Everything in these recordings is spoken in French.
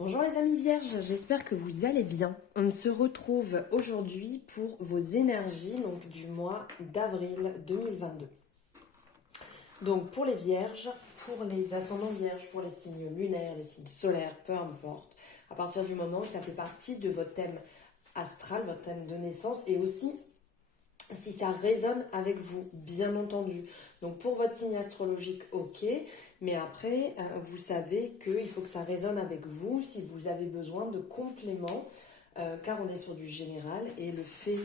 Bonjour les amis vierges, j'espère que vous allez bien. On se retrouve aujourd'hui pour vos énergies donc du mois d'avril 2022. Donc pour les vierges, pour les ascendants vierges, pour les signes lunaires, les signes solaires, peu importe, à partir du moment où ça fait partie de votre thème astral, votre thème de naissance et aussi si ça résonne avec vous, bien entendu. Donc pour votre signe astrologique, ok, mais après, vous savez qu'il faut que ça résonne avec vous si vous avez besoin de compléments, car on est sur du général, et le fait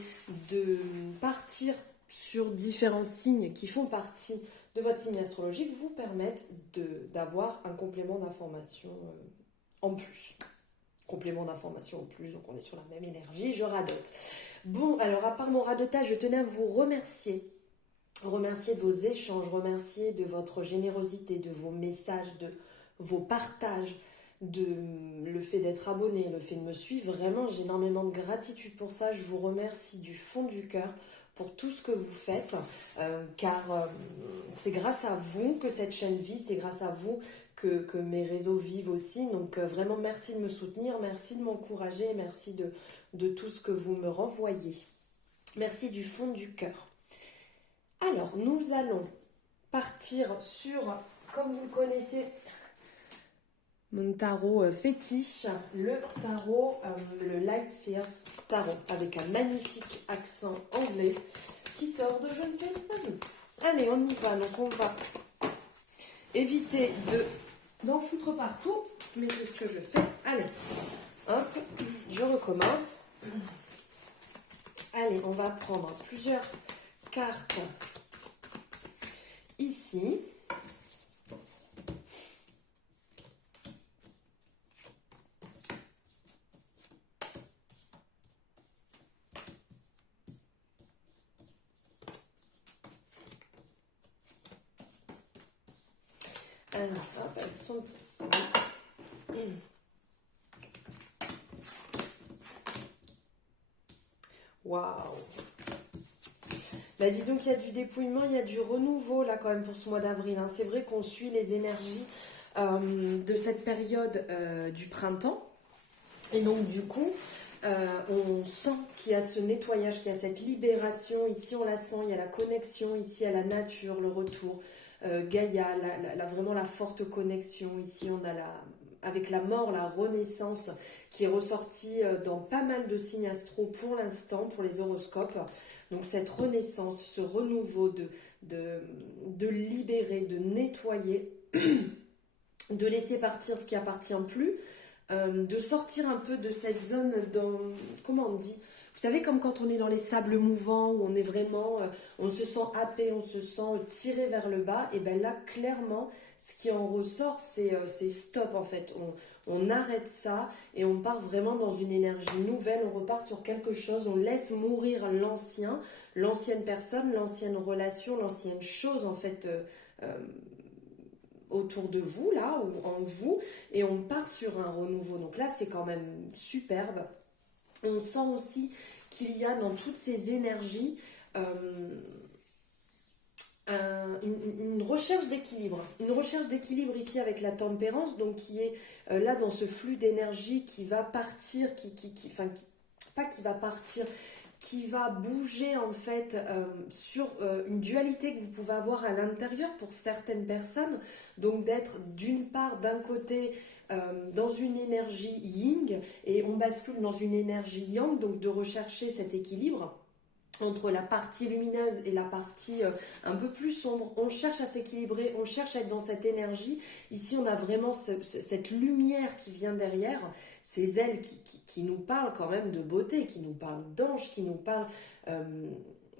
de partir sur différents signes qui font partie de votre signe astrologique vous permettent d'avoir un complément d'information en plus. Complément d'information en plus, donc on est sur la même énergie, je radote. Bon, alors à part mon radotage, je tenais à vous remercier de vos échanges, remercier de votre générosité, de vos messages, de vos partages, de le fait d'être abonné, le fait de me suivre. Vraiment, j'ai énormément de gratitude pour ça. Je vous remercie du fond du cœur pour tout ce que vous faites, car c'est grâce à vous que cette chaîne vit, c'est grâce à vous que mes réseaux vivent aussi. Donc vraiment, merci de me soutenir, merci de m'encourager, merci de tout ce que vous me renvoyez. Merci du fond du cœur. Alors, nous allons partir sur, comme vous le connaissez, mon tarot fétiche, le tarot, le Light Seers Tarot, avec un magnifique accent anglais qui sort de je ne sais pas où. Allez, on y va. Donc, on va éviter d'en foutre partout, mais c'est ce que je fais. Allez, hop, je recommence. Allez, on va prendre plusieurs cartes ici. Alors, hop, elles sont ici. Waouh! Bah dis donc, il y a du dépouillement, il y a du renouveau là quand même pour ce mois d'avril. Hein. C'est vrai qu'on suit les énergies de cette période du printemps. Et donc du coup, on sent qu'il y a ce nettoyage, qu'il y a cette libération. Ici, on la sent, il y a la connexion ici à la nature, le retour. Gaïa, vraiment la forte connexion. Ici, on a avec la mort, la renaissance qui est ressortie dans pas mal de signes astro pour l'instant, pour les horoscopes. Donc cette renaissance, ce renouveau de libérer, de nettoyer, de laisser partir ce qui appartient plus, de sortir un peu de cette zone comment on dit, vous savez, comme quand on est dans les sables mouvants, où on est vraiment, on se sent happé, on se sent tiré vers le bas, et bien là, clairement, ce qui en ressort, c'est stop en fait. On arrête ça et on part vraiment dans une énergie nouvelle, on repart sur quelque chose, on laisse mourir l'ancienne personne, l'ancienne relation, l'ancienne chose en fait autour de vous, là, ou en vous, et on part sur un renouveau. Donc là, c'est quand même superbe. On sent aussi qu'il y a dans toutes ces énergies une recherche d'équilibre. Une recherche d'équilibre ici avec la tempérance, donc qui est là dans ce flux d'énergie qui va partir, pas qui va partir, qui va bouger en fait sur une dualité que vous pouvez avoir à l'intérieur pour certaines personnes. Donc d'être d'une part, d'un côté, dans une énergie yin et on bascule dans une énergie yang, donc de rechercher cet équilibre entre la partie lumineuse et la partie un peu plus sombre. On cherche à s'équilibrer, on cherche à être dans cette énergie. Ici, on a vraiment cette lumière qui vient derrière, ces ailes qui nous parlent quand même de beauté, qui nous parlent d'ange, qui nous parlent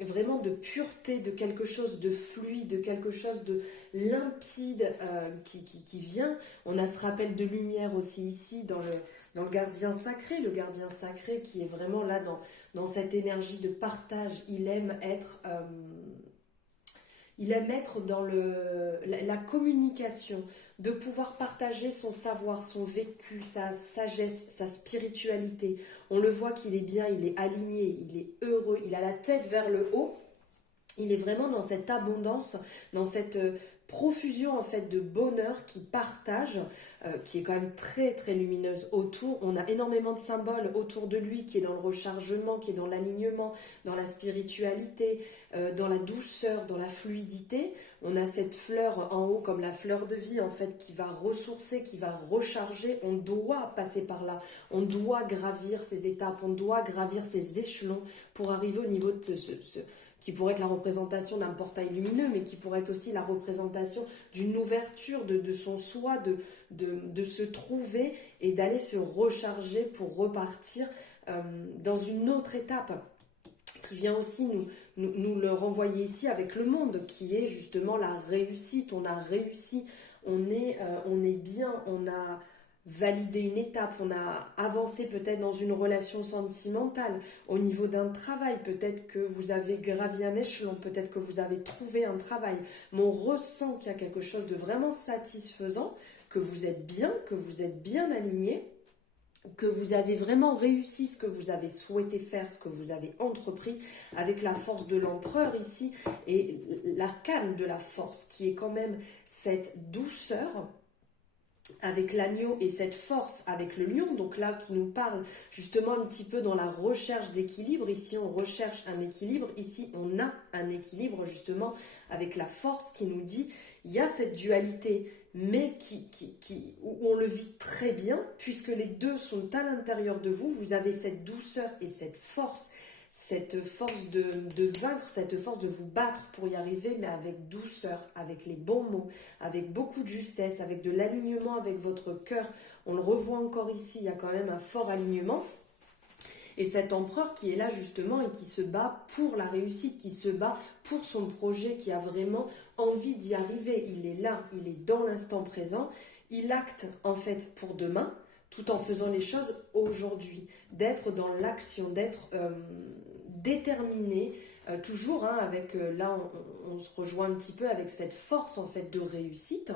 vraiment de pureté, de quelque chose de fluide, de quelque chose de limpide qui vient. On a ce rappel de lumière aussi ici dans le gardien sacré qui est vraiment là dans cette énergie de partage. Il aime être dans la communication, de pouvoir partager son savoir, son vécu, sa sagesse, sa spiritualité. On le voit qu'il est bien, il est aligné, il est heureux, il a la tête vers le haut. Il est vraiment dans cette abondance, dans cette profusion en fait de bonheur qui partage, qui est quand même très très lumineuse autour. On a énormément de symboles autour de lui qui est dans le rechargement, qui est dans l'alignement, dans la spiritualité, dans la douceur, dans la fluidité. On a cette fleur en haut comme la fleur de vie en fait qui va ressourcer, qui va recharger. On doit passer par là, on doit gravir ces étapes, on doit gravir ces échelons pour arriver au niveau de qui pourrait être la représentation d'un portail lumineux, mais qui pourrait être aussi la représentation d'une ouverture de son soi, de se trouver et d'aller se recharger pour repartir dans une autre étape qui vient aussi nous le renvoyer ici avec le monde, qui est justement la réussite. On a réussi, on est bien, on a validé une étape, on a avancé peut-être dans une relation sentimentale, au niveau d'un travail, peut-être que vous avez gravi un échelon, peut-être que vous avez trouvé un travail, mais on ressent qu'il y a quelque chose de vraiment satisfaisant, que vous êtes bien aligné, que vous avez vraiment réussi ce que vous avez souhaité faire, ce que vous avez entrepris, avec la force de l'empereur ici, et l'arcane de la force, qui est quand même cette douceur, avec l'agneau et cette force avec le lion, donc là qui nous parle justement un petit peu dans la recherche d'équilibre. Ici on recherche un équilibre, ici on a un équilibre justement avec la force qui nous dit il y a cette dualité mais où on le vit très bien puisque les deux sont à l'intérieur de vous. Vous avez cette douceur et cette force de vaincre, cette force de vous battre pour y arriver, mais avec douceur, avec les bons mots, avec beaucoup de justesse, avec de l'alignement avec votre cœur. On le revoit encore ici, il y a quand même un fort alignement. Et cet empereur qui est là justement et qui se bat pour la réussite, qui se bat pour son projet, qui a vraiment envie d'y arriver. Il est là, il est dans l'instant présent, il acte en fait pour demain, tout en faisant les choses aujourd'hui, d'être dans l'action, d'être déterminé, toujours avec, là on se rejoint un petit peu avec cette force en fait de réussite.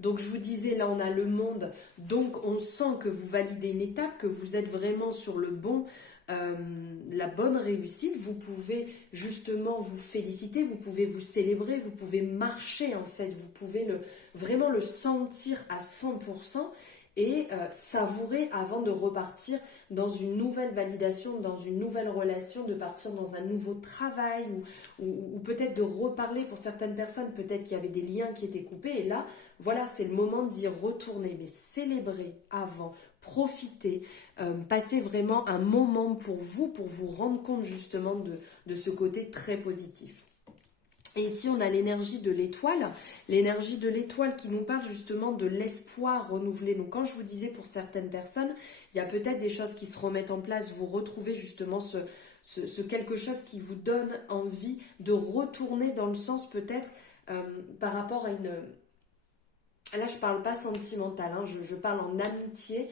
Donc je vous disais, là on a le monde, donc on sent que vous validez une étape, que vous êtes vraiment sur le bon, la bonne réussite. Vous pouvez justement vous féliciter, vous pouvez vous célébrer, vous pouvez marcher en fait, vous pouvez vraiment le sentir à 100% et savourer avant de repartir dans une nouvelle validation, dans une nouvelle relation, de partir dans un nouveau travail ou peut-être de reparler pour certaines personnes, peut-être qu'il y avait des liens qui étaient coupés et là, voilà, c'est le moment d'y retourner, mais célébrer avant, profiter, passer vraiment un moment pour vous rendre compte justement de ce côté très positif. Et ici, on a l'énergie de l'étoile qui nous parle justement de l'espoir renouvelé. Donc, quand je vous disais pour certaines personnes, il y a peut-être des choses qui se remettent en place, vous retrouvez justement ce quelque chose qui vous donne envie de retourner dans le sens peut-être par rapport à une... Là, je ne parle pas sentimental, hein, je parle en amitié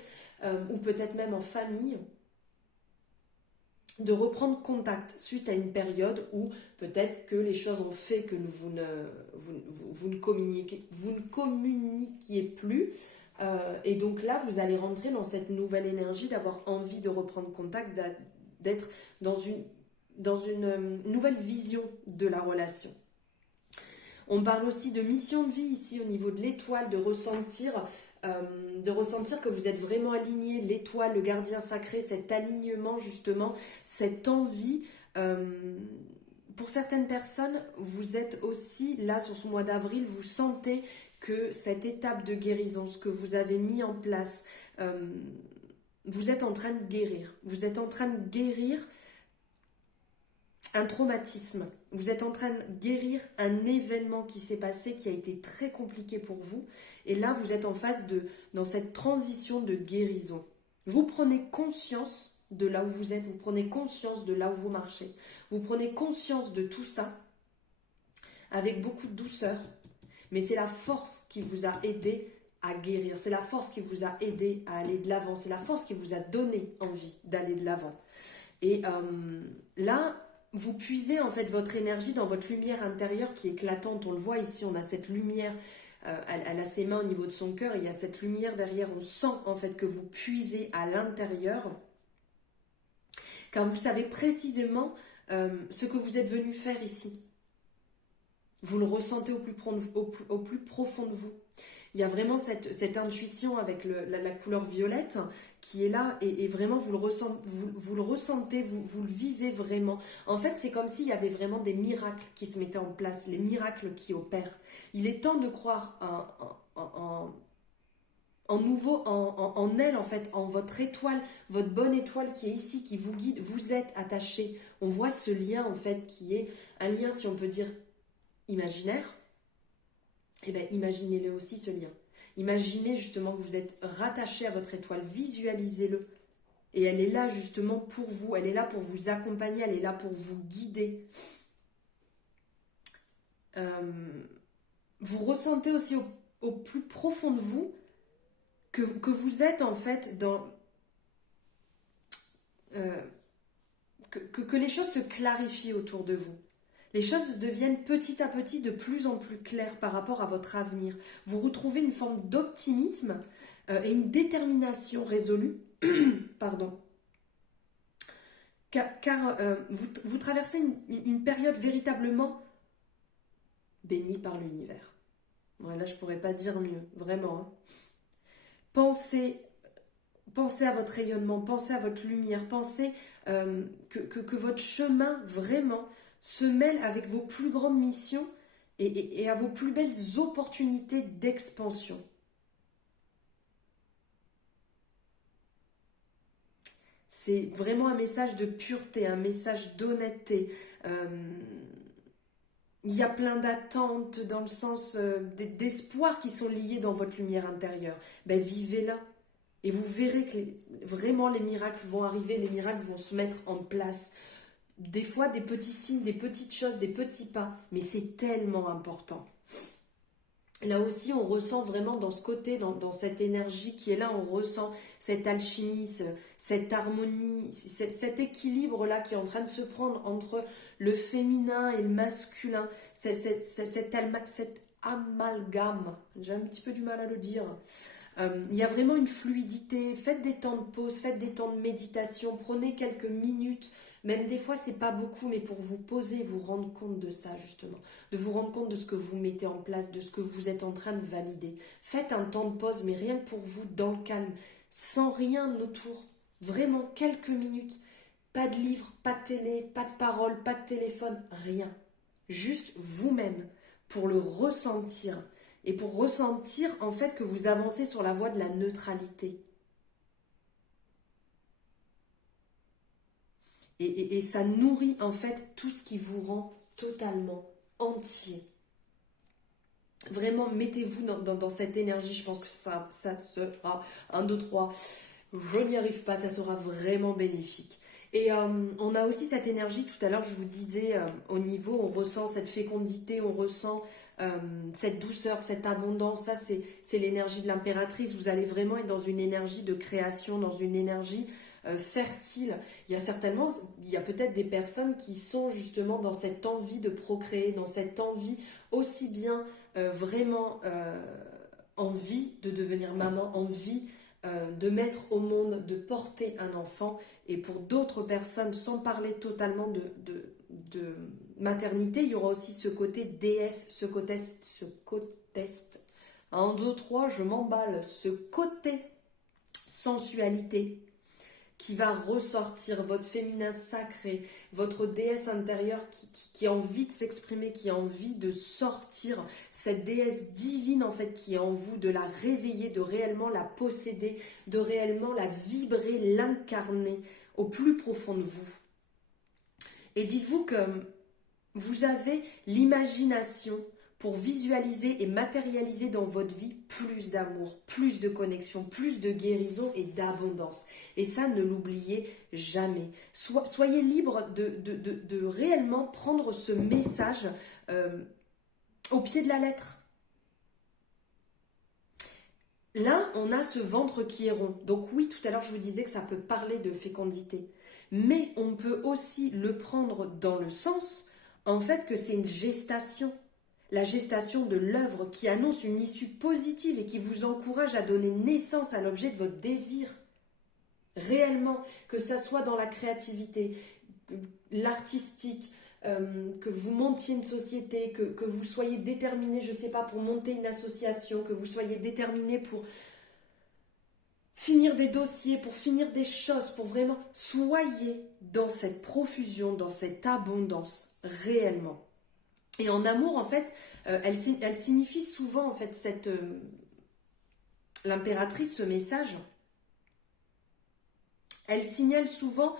ou peut-être même en famille, de reprendre contact suite à une période où peut-être que les choses ont fait que vous ne communiquiez plus. Et donc là, vous allez rentrer dans cette nouvelle énergie d'avoir envie de reprendre contact, d'être dans une nouvelle vision de la relation. On parle aussi de mission de vie ici au niveau de l'étoile, de ressentir que vous êtes vraiment aligné, l'étoile, le gardien sacré, cet alignement justement, cette envie. Pour certaines personnes, vous êtes aussi là sur ce mois d'avril, vous sentez que cette étape de guérison, ce que vous avez mis en place, vous êtes en train de guérir. Vous êtes en train de guérir un traumatisme. Vous êtes en train de guérir un événement qui s'est passé, qui a été très compliqué pour vous. Et là, vous êtes en phase dans cette transition de guérison. Vous prenez conscience de là où vous êtes, vous prenez conscience de là où vous marchez. Vous prenez conscience de tout ça avec beaucoup de douceur. Mais c'est la force qui vous a aidé à guérir. C'est la force qui vous a aidé à aller de l'avant. C'est la force qui vous a donné envie d'aller de l'avant. Et là, vous puisez en fait votre énergie dans votre lumière intérieure qui est éclatante. On le voit ici, on a cette lumière, elle a ses mains au niveau de son cœur, il y a cette lumière derrière, on sent en fait que vous puisez à l'intérieur, car vous savez précisément ce que vous êtes venu faire ici. Vous le ressentez au plus profond de vous. Il y a vraiment cette intuition avec la couleur violette qui est là et vraiment vous le ressentez, vous le vivez vraiment. En fait, c'est comme s'il y avait vraiment des miracles qui se mettaient en place, les miracles qui opèrent. Il est temps de croire en nouveau, en elle en fait, en votre étoile, votre bonne étoile qui est ici, qui vous guide, vous êtes attaché. On voit ce lien en fait qui est un lien, si on peut dire, imaginaire. Eh bien, imaginez-le aussi ce lien. Imaginez justement que vous êtes rattaché à votre étoile, visualisez-le. Et elle est là justement pour vous, elle est là pour vous accompagner, elle est là pour vous guider. Vous ressentez aussi au plus profond de vous que vous êtes en fait dans... que les choses se clarifient autour de vous. Les choses deviennent petit à petit de plus en plus claires par rapport à votre avenir. Vous retrouvez une forme d'optimisme et une détermination résolue. Pardon. Car vous traversez une période véritablement bénie par l'univers. Voilà, je ne pourrais pas dire mieux, vraiment. Hein. Pensez à votre rayonnement, pensez à votre lumière, pensez que votre chemin vraiment se mêle avec vos plus grandes missions et à vos plus belles opportunités d'expansion. C'est vraiment un message de pureté, un message d'honnêteté. Il y a plein d'attentes dans le sens d'espoir qui sont liés dans votre lumière intérieure. Ben, vivez-la. Et vous verrez que vraiment les miracles vont arriver, les miracles vont se mettre en place. Des fois, des petits signes, des petites choses, des petits pas. Mais c'est tellement important. Là aussi, on ressent vraiment dans ce côté, dans cette énergie qui est là, on ressent cette alchimie, cette harmonie, cet équilibre-là qui est en train de se prendre entre le féminin et le masculin, cet amalgame, j'ai un petit peu du mal à le dire. Il y a vraiment une fluidité, faites des temps de pause, faites des temps de méditation, prenez quelques minutes, même des fois c'est pas beaucoup, mais pour vous poser, vous rendre compte de ça justement, de vous rendre compte de ce que vous mettez en place, de ce que vous êtes en train de valider. Faites un temps de pause, mais rien que pour vous, dans le calme, sans rien autour, vraiment quelques minutes, pas de livre, pas de télé, pas de parole, pas de téléphone, rien. Juste vous-même, pour le ressentir. Et pour ressentir en fait que vous avancez sur la voie de la neutralité. Et ça nourrit en fait tout ce qui vous rend totalement entier. Vraiment, mettez-vous dans cette énergie, je pense que ça sera 1, 2, 3. Je n'y arrive pas, ça sera vraiment bénéfique. Et on a aussi cette énergie, tout à l'heure je vous disais, au niveau, on ressent cette fécondité, on ressent cette douceur, cette abondance, ça c'est l'énergie de l'impératrice. Vous allez vraiment être dans une énergie de création, dans une énergie fertile. Il y a peut-être des personnes qui sont justement dans cette envie de procréer, dans cette envie aussi bien vraiment envie de devenir maman, envie de mettre au monde, de porter un enfant. Et pour d'autres personnes, sans parler totalement de maternité, il y aura aussi ce côté déesse, ce côté 1, 2, 3, je m'emballe, ce côté sensualité qui va ressortir, votre féminin sacré, votre déesse intérieure qui a envie de s'exprimer, qui a envie de sortir, cette déesse divine en fait qui est en vous, de la réveiller, de réellement la posséder, de réellement la vibrer, l'incarner au plus profond de vous. Et dites-vous que vous avez l'imagination pour visualiser et matérialiser dans votre vie plus d'amour, plus de connexion, plus de guérison et d'abondance. Et ça, ne l'oubliez jamais. Soyez libre de réellement prendre ce message au pied de la lettre. Là, on a ce ventre qui est rond. Donc oui, tout à l'heure, je vous disais que ça peut parler de fécondité. Mais on peut aussi le prendre dans le sens, en fait, que c'est une gestation. La gestation de l'œuvre qui annonce une issue positive et qui vous encourage à donner naissance à l'objet de votre désir. Réellement, que ça soit dans la créativité, l'artistique, que vous montiez une société, que vous soyez déterminé, je ne sais pas, pour monter une association, que vous soyez déterminé pour finir des dossiers, pour finir des choses, pour vraiment soyez dans cette profusion, dans cette abondance, réellement. Et en amour, en fait, elle signifie souvent, en fait, l'impératrice, ce message, elle signale souvent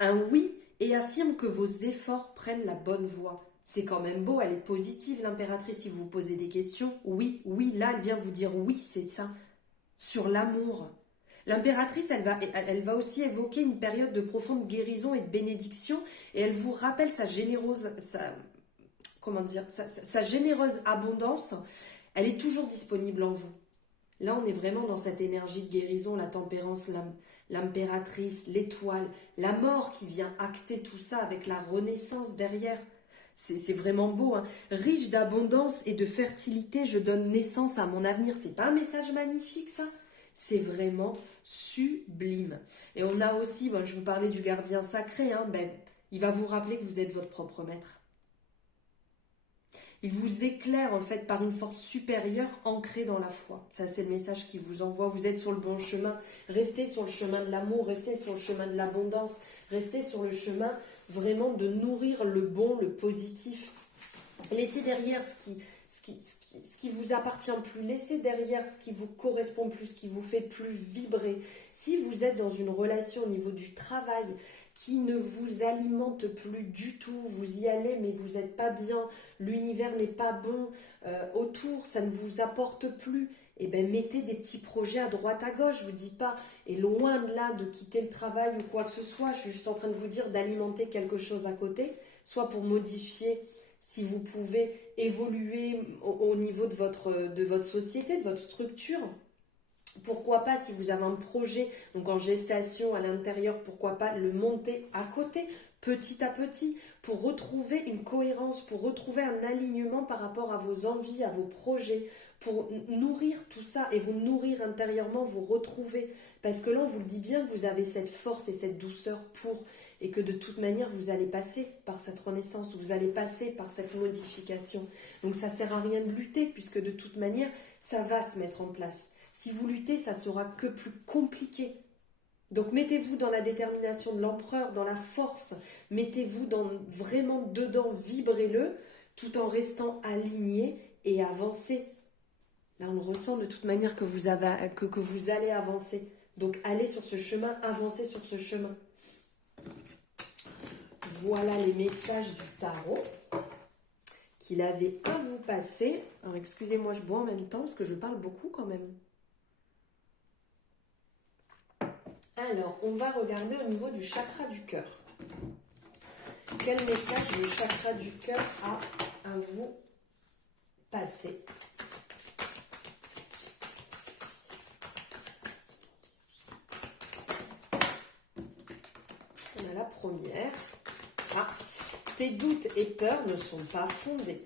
un oui et affirme que vos efforts prennent la bonne voie. C'est quand même beau, elle est positive, l'impératrice. Si vous vous posez des questions, oui, oui, là, elle vient vous dire oui, c'est ça. Sur l'amour. L'impératrice, elle va aussi évoquer une période de profonde guérison et de bénédiction, et elle vous rappelle sa généreuse abondance. Elle est toujours disponible en vous. Là, on est vraiment dans cette énergie de guérison, la tempérance, l'impératrice, l'étoile, la mort qui vient acter tout ça avec la renaissance derrière. C'est vraiment beau, hein. Riche d'abondance et de fertilité, je donne naissance à mon avenir. C'est pas un message magnifique, ça? C'est vraiment sublime. Et on a aussi, je vous parlais du gardien sacré, hein, il va vous rappeler que vous êtes votre propre maître. Il vous éclaire en fait par une force supérieure ancrée dans la foi. Ça, c'est le message qu'il vous envoie. Vous êtes sur le bon chemin. Restez sur le chemin de l'amour, restez sur le chemin de l'abondance, restez sur le chemin vraiment de nourrir le bon, le positif. Laissez derrière ce qui vous appartient plus, laissez derrière ce qui vous correspond plus, ce qui vous fait plus vibrer. Si vous êtes dans une relation au niveau du travail qui ne vous alimente plus du tout, vous y allez mais vous n'êtes pas bien, l'univers n'est pas bon, autour ça ne vous apporte plus, et mettez des petits projets à droite à gauche, je ne vous dis pas, et loin de là de quitter le travail ou quoi que ce soit, je suis juste en train de vous dire d'alimenter quelque chose à côté, soit pour modifier, si vous pouvez évoluer au niveau de votre société, de votre structure. Pourquoi pas, si vous avez un projet, donc en gestation à l'intérieur, pourquoi pas le monter à côté, petit à petit, pour retrouver une cohérence, pour retrouver un alignement par rapport à vos envies, à vos projets, pour nourrir tout ça et vous nourrir intérieurement, vous retrouver. Parce que là, on vous le dit bien, vous avez cette force et cette douceur pour, et que de toute manière, vous allez passer par cette renaissance, vous allez passer par cette modification. Donc ça ne sert à rien de lutter, puisque de toute manière, ça va se mettre en place. Si vous luttez, ça sera que plus compliqué. Donc mettez-vous dans la détermination de l'empereur, dans la force. Mettez-vous vraiment dedans, vibrez-le, tout en restant aligné et avancez. Là, on le ressent de toute manière que vous allez avancer. Donc allez sur ce chemin, avancez sur ce chemin. Voilà les messages du tarot qu'il avait à vous passer. Alors excusez-moi, je bois en même temps parce que je parle beaucoup quand même. Alors, on va regarder au niveau du chakra du cœur. Quel message le chakra du cœur a à vous passer? On a la première. Tes doutes et peurs ne sont pas fondés.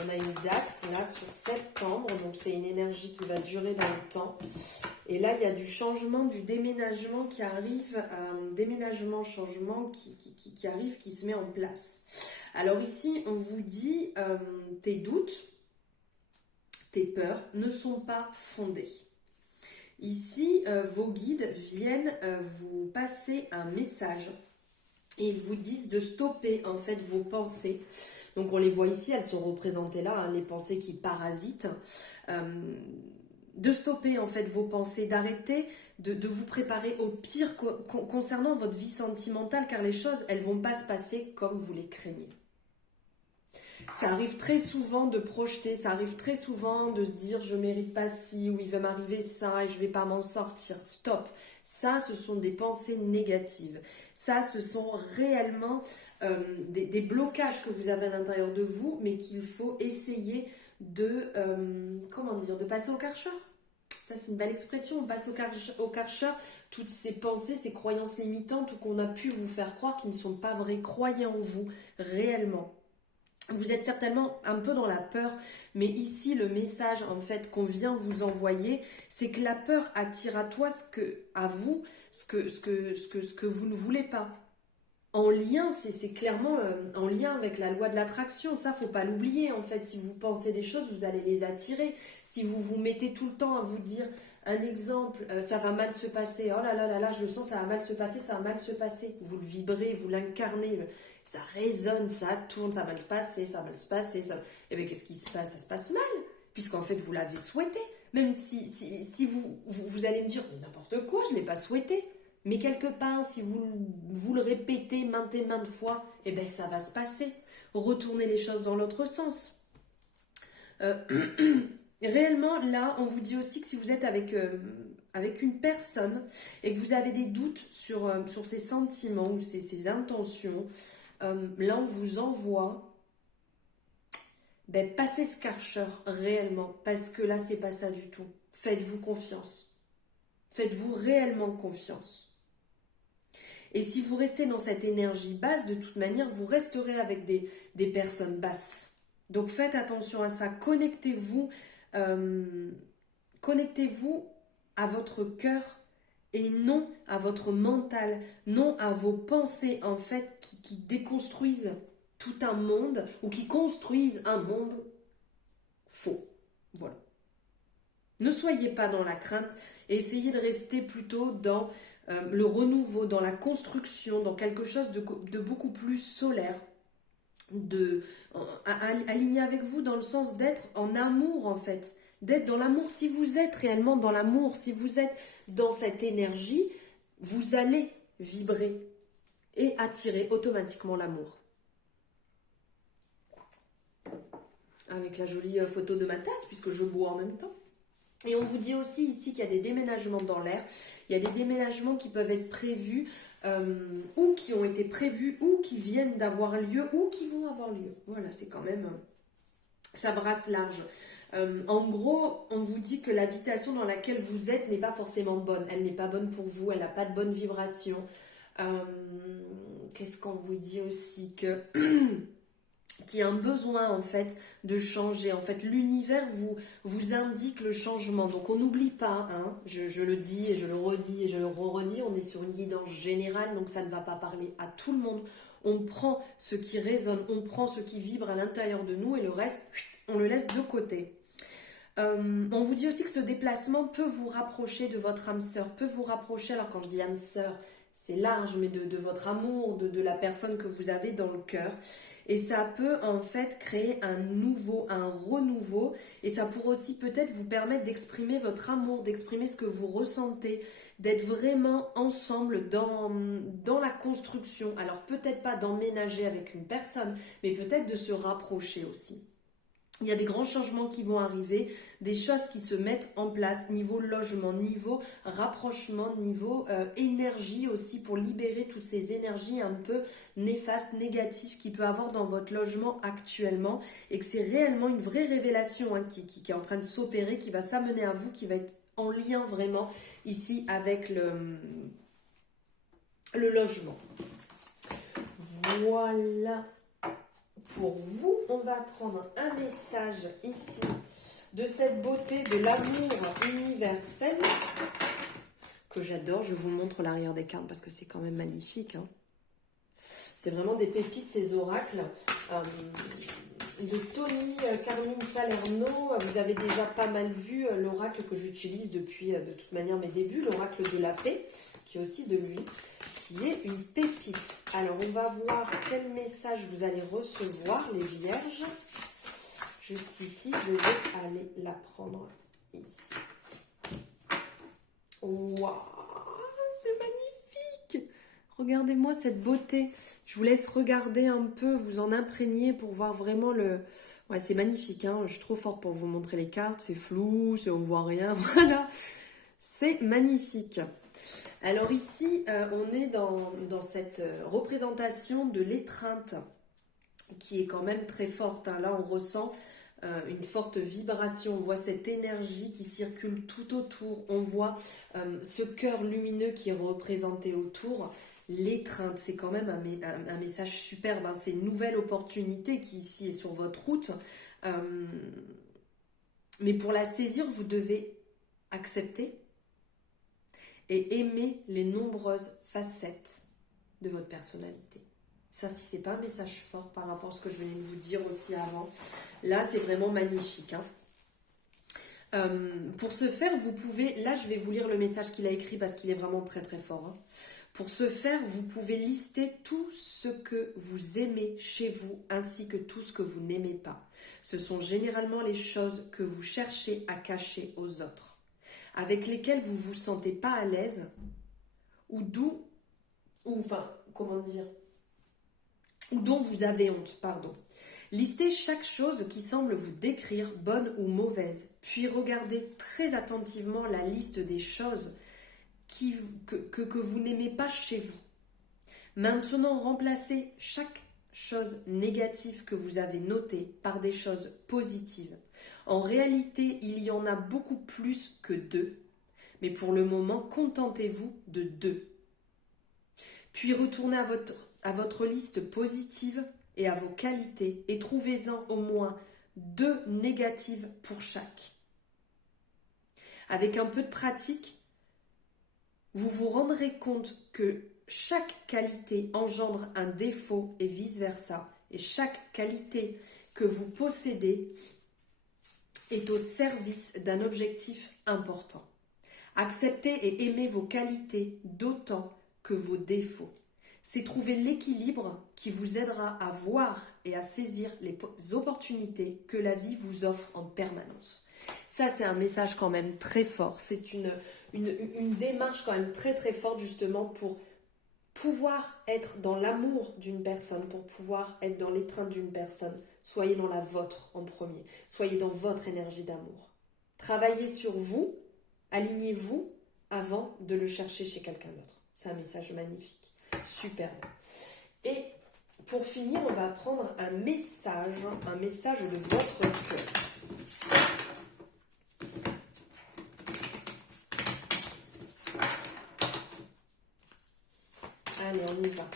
On a une date là sur septembre, donc c'est une énergie qui va durer dans le temps. Et là, il y a du changement, du déménagement qui arrive, changement qui arrive, qui se met en place. Alors ici, on vous dit, tes doutes, tes peurs ne sont pas fondés. Ici, vos guides viennent vous passer un message et ils vous disent de stopper en fait vos pensées. Donc on les voit ici, elles sont représentées là, hein, les pensées qui parasitent. De stopper en fait vos pensées, d'arrêter de vous préparer au pire concernant votre vie sentimentale, car les choses, elles vont pas se passer comme vous les craignez. Ça arrive très souvent de projeter, ça arrive très souvent de se dire je mérite pas ci, ou il va m'arriver ça et je vais pas m'en sortir. Stop. Ça, ce sont des pensées négatives. Ça, ce sont réellement des blocages que vous avez à l'intérieur de vous, mais qu'il faut essayer de passer au karcher. Ça, c'est une belle expression. On passe au karcher toutes ces pensées, ces croyances limitantes ou qu'on a pu vous faire croire qui ne sont pas vraies. Croyez en vous, réellement. Vous êtes certainement un peu dans la peur, mais ici, le message en fait qu'on vient vous envoyer, c'est que la peur attire à vous ce que vous ne voulez pas. en lien, c'est clairement en lien avec la loi de l'attraction. Ça, faut pas l'oublier. En fait, si vous pensez des choses, vous allez les attirer. Si vous vous mettez tout le temps à vous dire un exemple, ça va mal se passer. Oh là là là là, je le sens, ça va mal se passer, ça va mal se passer. Vous le vibrez, vous l'incarnez. Ça résonne, ça tourne, ça va mal se passer, ça va mal se passer. Ça... Et bien, qu'est-ce qui se passe? Ça se passe mal, puisqu'en fait, vous l'avez souhaité. Même si vous allez me dire, mais n'importe quoi, je ne l'ai pas souhaité. Mais quelque part, si vous le répétez maintes et maintes fois, eh ben ça va se passer. Retournez les choses dans l'autre sens. Euh, réellement, là, on vous dit aussi que si vous êtes avec une personne et que vous avez des doutes sur ses sentiments ou ses intentions, là, on vous envoie passer ce karcher réellement, parce que là, c'est pas ça du tout. Faites-vous confiance. Faites-vous réellement confiance. Et si vous restez dans cette énergie basse, de toute manière, vous resterez avec des personnes basses. Donc faites attention à ça. Connectez-vous à votre cœur et non à votre mental, non à vos pensées en fait qui déconstruisent tout un monde ou qui construisent un monde faux. Voilà. Ne soyez pas dans la crainte et essayez de rester plutôt dans le renouveau, dans la construction, dans quelque chose de beaucoup plus solaire, aligné avec vous dans le sens d'être en amour en fait, d'être dans l'amour. Si vous êtes réellement dans l'amour, si vous êtes dans cette énergie, vous allez vibrer et attirer automatiquement l'amour. Avec la jolie photo de ma tasse, puisque je bois en même temps. Et on vous dit aussi ici qu'il y a des déménagements dans l'air. Il y a des déménagements qui peuvent être prévus ou qui ont été prévus ou qui viennent d'avoir lieu ou qui vont avoir lieu. Voilà, c'est quand même... ça brasse large. En gros, on vous dit que l'habitation dans laquelle vous êtes n'est pas forcément bonne. Elle n'est pas bonne pour vous, elle n'a pas de bonne vibration. Qu'est-ce qu'on vous dit aussi que... qui a un besoin en fait de changer. En fait, l'univers vous indique le changement. Donc on n'oublie pas, hein, je le dis et je le redis et je le redis, on est sur une guidance générale, donc ça ne va pas parler à tout le monde. On prend ce qui résonne, on prend ce qui vibre à l'intérieur de nous et le reste, on le laisse de côté. On vous dit aussi que ce déplacement peut vous rapprocher de votre âme sœur, peut vous rapprocher, alors quand je dis âme sœur, c'est large, mais de votre amour, de la personne que vous avez dans le cœur. Et ça peut en fait créer un renouveau, et ça pourrait aussi peut-être vous permettre d'exprimer votre amour, d'exprimer ce que vous ressentez, d'être vraiment ensemble dans la construction. Alors peut-être pas d'emménager avec une personne, mais peut-être de se rapprocher aussi. Il y a des grands changements qui vont arriver, des choses qui se mettent en place, niveau logement, niveau rapprochement, niveau énergie aussi, pour libérer toutes ces énergies un peu néfastes, négatives qu'il peut avoir dans votre logement actuellement, et que c'est réellement une vraie révélation hein, qui est en train de s'opérer, qui va s'amener à vous, qui va être en lien vraiment ici avec le logement. Voilà. Pour vous, on va prendre un message ici de cette beauté de l'amour universel que j'adore. Je vous montre l'arrière des cartes parce que c'est quand même magnifique. Hein. C'est vraiment des pépites, ces oracles. De Tony Carmine Salerno, vous avez déjà pas mal vu l'oracle que j'utilise depuis de toute manière mes débuts, l'oracle de la paix, qui est aussi de lui. Qui est une pépite. Alors, on va voir quel message vous allez recevoir, les vierges. Juste ici, je vais aller la prendre ici. Waouh, c'est magnifique! Regardez-moi cette beauté. Je vous laisse regarder un peu, vous en imprégner pour voir vraiment le... Ouais, c'est magnifique, hein. Je suis trop forte pour vous montrer les cartes. C'est flou, on voit rien. Voilà, c'est magnifique. Alors ici, on est dans cette représentation de l'étreinte qui est quand même très forte. Hein. Là, on ressent une forte vibration. On voit cette énergie qui circule tout autour. On voit ce cœur lumineux qui est représenté autour. L'étreinte, c'est quand même un message superbe. Hein. C'est une nouvelle opportunité qui ici est sur votre route. Mais pour la saisir, vous devez accepter et aimer les nombreuses facettes de votre personnalité. Ça, si c'est pas un message fort par rapport à ce que je venais de vous dire aussi avant, là, c'est vraiment magnifique. Pour ce faire, vous pouvez... Là, je vais vous lire le message qu'il a écrit parce qu'il est vraiment très très fort. Pour ce faire, vous pouvez lister tout ce que vous aimez chez vous ainsi que tout ce que vous n'aimez pas. Ce sont généralement les choses que vous cherchez à cacher aux autres, avec lesquelles vous vous sentez pas à l'aise ou dont vous avez honte, pardon. Listez chaque chose qui semble vous décrire, bonne ou mauvaise, puis regardez très attentivement la liste des choses que vous n'aimez pas chez vous. Maintenant, remplacez chaque chose négative que vous avez notée par des choses positives. En réalité, il y en a beaucoup plus que 2, mais pour le moment, contentez-vous de 2. Puis retournez à votre liste positive et à vos qualités et trouvez-en au moins 2 négatives pour chaque. Avec un peu de pratique, vous vous rendrez compte que chaque qualité engendre un défaut et vice-versa. Et chaque qualité que vous possédez est au service d'un objectif important. Acceptez et aimez vos qualités d'autant que vos défauts. C'est trouver l'équilibre qui vous aidera à voir et à saisir les opportunités que la vie vous offre en permanence. Ça, c'est un message quand même très fort. C'est une démarche quand même très très forte justement pour pouvoir être dans l'amour d'une personne, pour pouvoir être dans l'étreinte d'une personne. Soyez dans la vôtre en premier. Soyez dans votre énergie d'amour. Travaillez sur vous, alignez-vous avant de le chercher chez quelqu'un d'autre. C'est un message magnifique. Superbe. Et pour finir, on va prendre un message de votre cœur. Allez, on y va.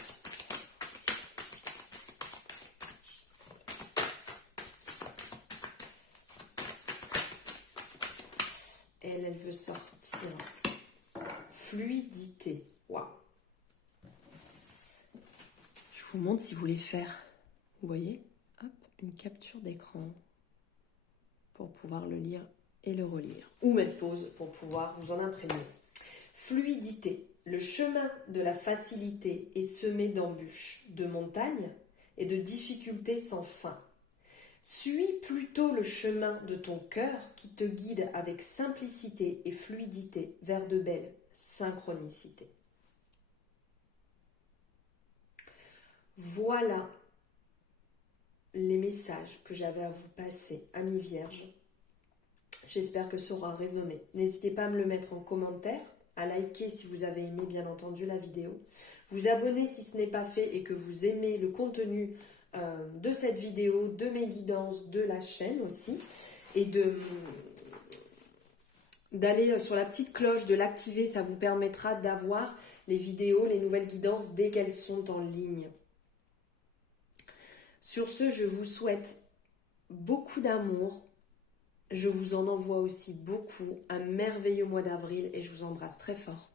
Elle veut sortir. Fluidité. Waouh. Je vous montre si vous voulez faire, vous voyez, hop, une capture d'écran pour pouvoir le lire et le relire. Ou mettre pause pour pouvoir vous en imprégner. Fluidité. Le chemin de la facilité est semé d'embûches, de montagnes et de difficultés sans fin. Suis plutôt le chemin de ton cœur qui te guide avec simplicité et fluidité vers de belles synchronicités. Voilà les messages que j'avais à vous passer, amis vierges. J'espère que ça aura résonné. N'hésitez pas à me le mettre en commentaire, à liker si vous avez aimé bien entendu la vidéo, vous abonner si ce n'est pas fait et que vous aimez le contenu de cette vidéo, de mes guidances, de la chaîne aussi, et d'aller sur la petite cloche, de l'activer, ça vous permettra d'avoir les vidéos, les nouvelles guidances dès qu'elles sont en ligne. Sur ce, je vous souhaite beaucoup d'amour. Je vous en envoie aussi beaucoup, un merveilleux mois d'avril et je vous embrasse très fort.